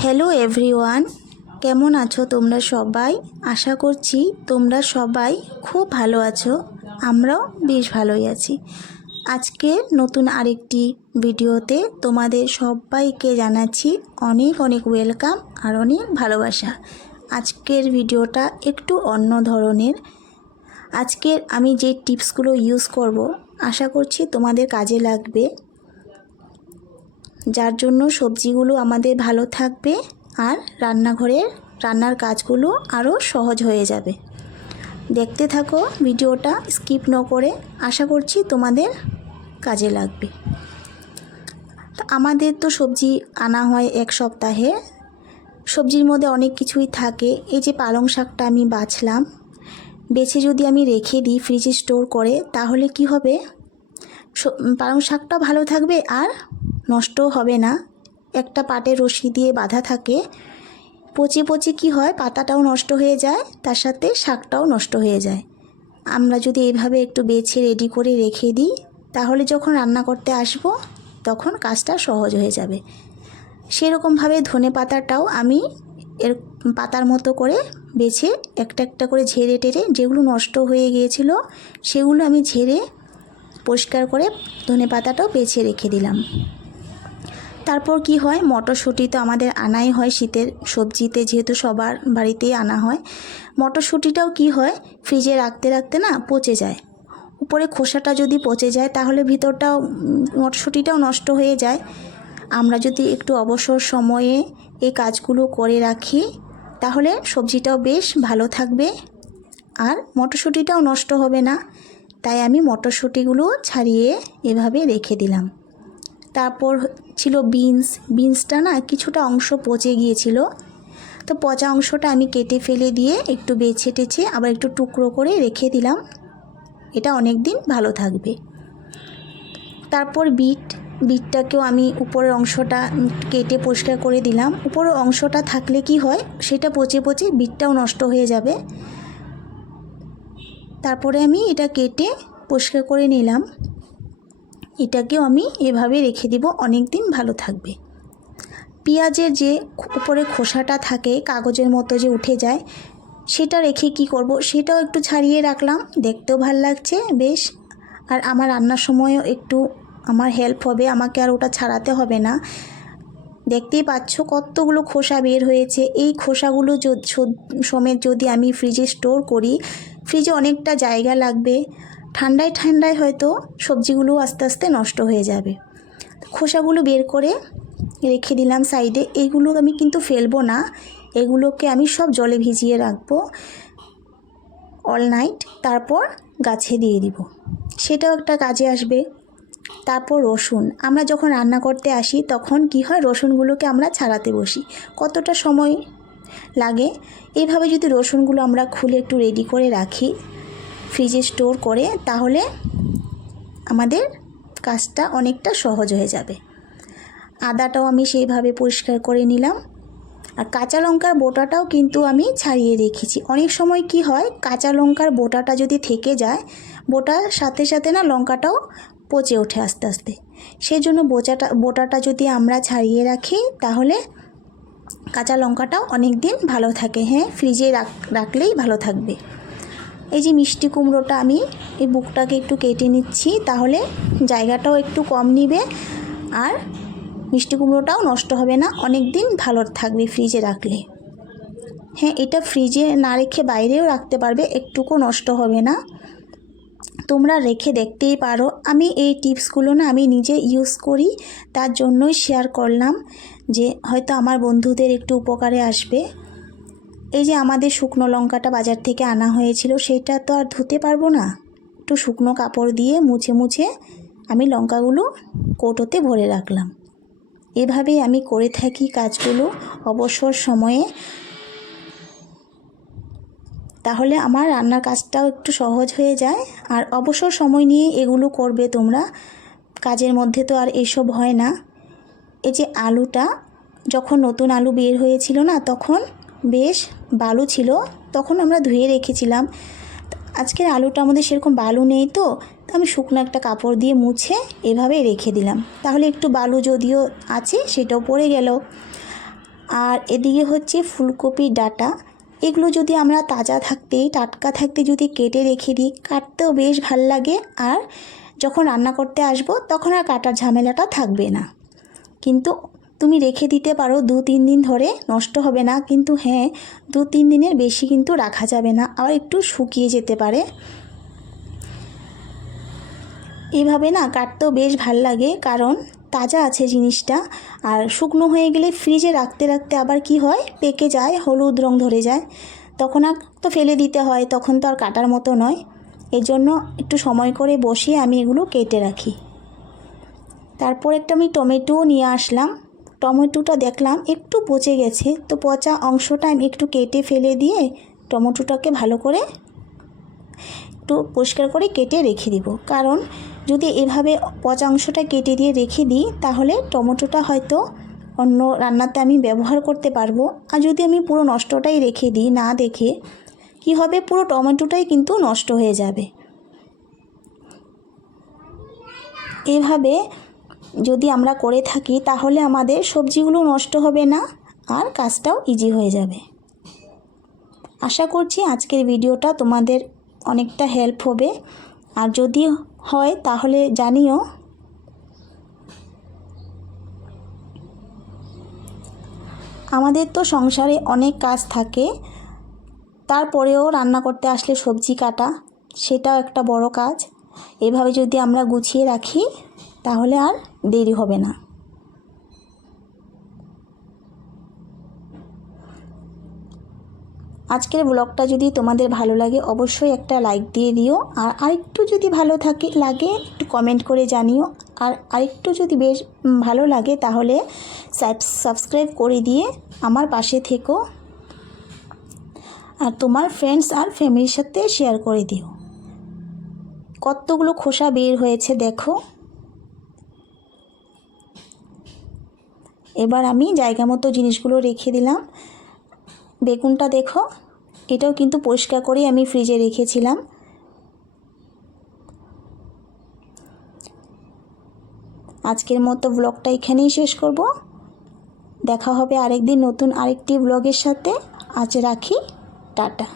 Hello everyone, কেমন আছো তোমরা সবাই? আশা করছি তোমরা সবাই খুব ভালো আছো। আমরাও বেশ ভালোই আছি। আজকে নতুন আরেকটি ভিডিওতে তোমাদের সবাইকে জানাচ্ছি অনেক অনেক ওয়েলকাম আর অনেক ভালোবাসা। আজকের ভিডিওটা একটু অন্য ধরনের। আজকের আমি যে টিপসগুলো ইউজ করব আশা করছি তোমাদের কাজে লাগবে, যার জন্য সবজিগুলো আমাদের ভালো থাকবে আর রান্নার কাজগুলো আরও সহজ হয়ে যাবে। দেখতে থাকো ভিডিওটা, স্কিপ না করে। আশা করছি তোমাদের কাজে লাগবে। তো আমাদের তো সবজি আনা হয় এক সপ্তাহে। সবজির মধ্যে অনেক কিছুই থাকে। এই যে পালং শাকটা আমি বাছলাম, বেছে যদি আমি রেখে দিই ফ্রিজে স্টোর করে, তাহলে কি হবে, পালং শাকটা ভালো থাকবে আর নষ্টও হবে না। একটা পাটের রশি দিয়ে বাঁধা থাকে, পচে পচে কি হয়, পাতাটাও নষ্ট হয়ে যায়, তার সাথে শাকটাও নষ্ট হয়ে যায়। আমরা যদি এইভাবে একটু বেছে রেডি করে রেখে দিই, তাহলে যখন রান্না করতে আসব তখন কাজটা সহজ হয়ে যাবে। সেরকমভাবে ধনে পাতাটাও আমি এর পাতার মতো করে বেছে একটা একটা করে ঝেড়ে টেরে, যেগুলো নষ্ট হয়ে গিয়েছিল সেগুলো আমি ঝেড়ে পরিষ্কার করে ধনে পাতাটাও বেছে রেখে দিলাম। তারপর কি হয়, মটরশুঁটি তো আমাদের আনাই হয় শীতের সবজিতে, যেহেতু সবার বাড়িতেই আনা হয়। মটরশুঁটিটাও কি হয়, ফ্রিজে রাখতে রাখতে না পচে যায়। উপরে খোসাটা যদি পচে যায় তাহলে ভিতরটাও মটরশুঁটিটাও নষ্ট হয়ে যায়। আমরা যদি একটু অবসর সময়ে এই কাজগুলো করে রাখি, তাহলে সবজিটাও বেশ ভালো থাকবে আর মটরশুঁটিটাও নষ্ট হবে না। তাই আমি মটরশুঁটিগুলো ছাড়িয়ে এভাবে রেখে দিলাম। তারপর ছিল বিনসটা না কিছুটা অংশ পচে গিয়েছিল, তো পচা অংশটা আমি কেটে ফেলে দিয়ে একটু বেছে টেছে আবার একটু টুকরো করে রেখে দিলাম। এটা অনেক দিন ভালো থাকবে। তারপর বিটটাকেও আমি উপরের অংশটা কেটে পরিষ্কার করে দিলাম। উপরের অংশটা থাকলে কি হয়, সেটা পচে পচে বিটটাও নষ্ট হয়ে যাবে। তারপরে আমি এটা কেটে পরিষ্কার করে নিলাম। এটাকেও আমি এভাবে রেখে দিব, অনেক দিন ভালো থাকবে। পেঁয়াজের যে উপরে খোসাটা থাকে কাগজের মতো যে উঠে যায়, সেটা রেখে কি করব, সেটাও একটু ছাড়িয়ে রাখলাম। দেখতেও ভালো লাগছে বেশ, আর আমার রান্নার সময়ও একটু আমার হেল্প হবে, আমাকে আর ওটা ছাড়াতে হবে না। দেখতেই পাচ্ছ কতগুলো খোসা বের হয়েছে। এই খোসাগুলো সমেত যদি আমি ফ্রিজে স্টোর করি, ফ্রিজে অনেকটা জায়গা লাগবে। ঠান্ডায় ঠান্ডায় হয়তো সবজিগুলো আস্তে আস্তে নষ্ট হয়ে যাবে। খোসাগুলো বের করে রেখে দিলাম সাইডে। এইগুলো আমি কিন্তু ফেলবো না, এগুলোকে আমি সব জলে ভিজিয়ে রাখবো অল নাইট, তারপর গাছে দিয়ে দিব, সেটাও একটা কাজে আসবে। তারপর রসুন, আমরা যখন রান্না করতে আসি তখন কি হয়, রসুনগুলোকে আমরা ছাড়াতে বসি, কতটা সময় লাগে। এইভাবে যদি রসুনগুলো আমরা খুলে একটু রেডি করে রাখি ফ্রিজে স্টোর করে, তাহলে আমাদের কাজটা অনেকটা সহজ হয়ে যাবে। আদাটাও আমি সেইভাবে পরিষ্কার করে নিলাম। আর কাঁচা লঙ্কার বোটাটাও কিন্তু আমি ছাড়িয়ে রেখেছি। অনেক সময় কি হয়, কাঁচা লঙ্কার বোটাটা যদি থেকে যায়, বোটার সাথে সাথে না লঙ্কাটাও পচে ওঠে আস্তে আস্তে। সেই জন্য বোটাটা যদি আমরা ছাড়িয়ে রাখি, তাহলে কাঁচা লঙ্কাটাও অনেক দিন ভালো থাকে। হ্যাঁ, ফ্রিজে রাখলেই ভালো থাকবে। এই যে মিষ্টি কুমড়োটা আমি এই বুকটাকে একটু কেটে নিচ্ছি, তাহলে জায়গাটাও একটু কম নিবে আর মিষ্টি কুমড়োটাও নষ্ট হবে না, অনেক দিন ভালো থাকবে ফ্রিজে রাখলে। হ্যাঁ, এটা ফ্রিজে না রেখে বাইরেও রাখতে পারবে, একটুকু নষ্ট হবে না। তোমরা রেখে দেখতেই পারো। আমি এই টিপসগুলো না আমি নিজে ইউজ করি, তার জন্যই শেয়ার করলাম, যে হয়তো আমার বন্ধুদের একটু উপকারে আসবে। এই যে আমাদের শুকনো লঙ্কাটা বাজার থেকে আনা হয়েছিল, সেটা তো আর ধুতে পারবো না, একটু শুকনো কাপড় দিয়ে মুছে মুছে আমি লঙ্কাগুলো কৌটোতে ভরে রাখলাম। এভাবেই আমি করে থাকি কাজগুলো অবসর সময়ে, তাহলে আমার রান্নার কাজটাও একটু সহজ হয়ে যায়। আর অবসর সময় নিয়ে এগুলো করবে তোমরা, কাজের মধ্যে তো আর এসব হয় না। এই যে আলুটা, যখন নতুন আলু বের হয়েছিল না, তখন বেশ বালু ছিল, তখন আমরা ধুয়ে রেখেছিলাম। আজকের আলুটা আমাদের সেরকম বালু নেই, তো আমি শুকনো একটা কাপড় দিয়ে মুছে এভাবে রেখে দিলাম, তাহলে একটু বালু যদিও আছে সেটাও পড়ে গেল। আর এদিকে হচ্ছে ফুলকপির ডাঁটা। এগুলো যদি আমরা তাজা থাকতে টাটকা থাকতে যদি কেটে রেখে দিই, কাটতেও বেশ ভাল লাগে, আর যখন রান্না করতে আসবো তখন আর কাটার ঝামেলাটা থাকবে না। কিন্তু তুমি রেখে দিতে পারো 2-3 দিন ধরে, নষ্ট হবে না। কিন্তু হ্যাঁ, 2-3 দিনের বেশি কিন্তু রাখা যাবে না, আবার একটু শুকিয়ে যেতে পারে। এভাবে না কাটতেও বেশ ভাল লাগে, কারণ তাজা আছে জিনিসটা। আর শুকনো হয়ে গেলে ফ্রিজে রাখতে রাখতে আবার কি হয়, পেকে যায়, হলুদ রং ধরে যায়, তখন আর তো ফেলে দিতে হয়, তখন তো আর কাটার মতো নয়। এজন্য একটু সময় করে বসিয়ে আমি এগুলো কেটে রাখি। তারপর একটা আমি টমেটোও নিয়ে আসলাম। টমেটোটা দেখলাম একটু পচে গেছে, তো পচা অংশটা আমি একটু কেটে ফেলে দিয়ে টমেটোটাকে ভালো করে একটু পরিষ্কার করে কেটে রেখে দিব। কারণ যদি এভাবে পচা অংশটা কেটে দিয়ে রেখে দিই, তাহলে টমেটোটা হয়তো অন্য রান্নাতে আমি ব্যবহার করতে পারবো। আর যদি আমি পুরো নষ্টটাই রেখে দিই না দেখে, কি হবে, পুরো টমেটোটাই কিন্তু নষ্ট হয়ে যাবে। এভাবে যদি আমরা করে থাকি, তাহলে আমাদের সবজিগুলো নষ্ট হবে না, আর কাজটাও ইজি হয়ে যাবে। আশা করছি আজকের ভিডিওটা তোমাদের অনেকটা হেল্প হবে, আর যদি হয় তাহলে জানিও। আমাদের তো সংসারে অনেক কাজ থাকে, তারপরেও রান্না করতে আসলে সবজি কাটা, সেটাও একটা বড় কাজ। এভাবে যদি আমরা গুছিয়ে রাখি, তাহলে আর দেরি হবে না। আজকের ব্লগটা যদি তোমাদের ভালো লাগে, অবশ্যই একটা লাইক দিয়ে দিও। আর আরেকটু যদি ভালো লাগে একটু কমেন্ট করে জানিও। আর আরেকটু যদি বেশ ভালো লাগে, তাহলে সাবস্ক্রাইব করে দিয়ে আমার পাশে থেকো, আর তোমার ফ্রেন্ডস আর ফ্যামিলির সাথে শেয়ার করে দিও। কতগুলো খোসা বের হয়েছে দেখো। এবার আমি জায়গা মতো জিনিসগুলো রেখে দিলাম। বেগুনটা দেখো, এটাও কিন্তু পরিষ্কার করে আমি ফ্রিজে রেখেছিলাম। আজকের মতো ব্লগটা এখানেই শেষ করব। দেখা হবে আরেকদিন নতুন আরেকটি ব্লগের সাথে। আজ রাখি, টাটা।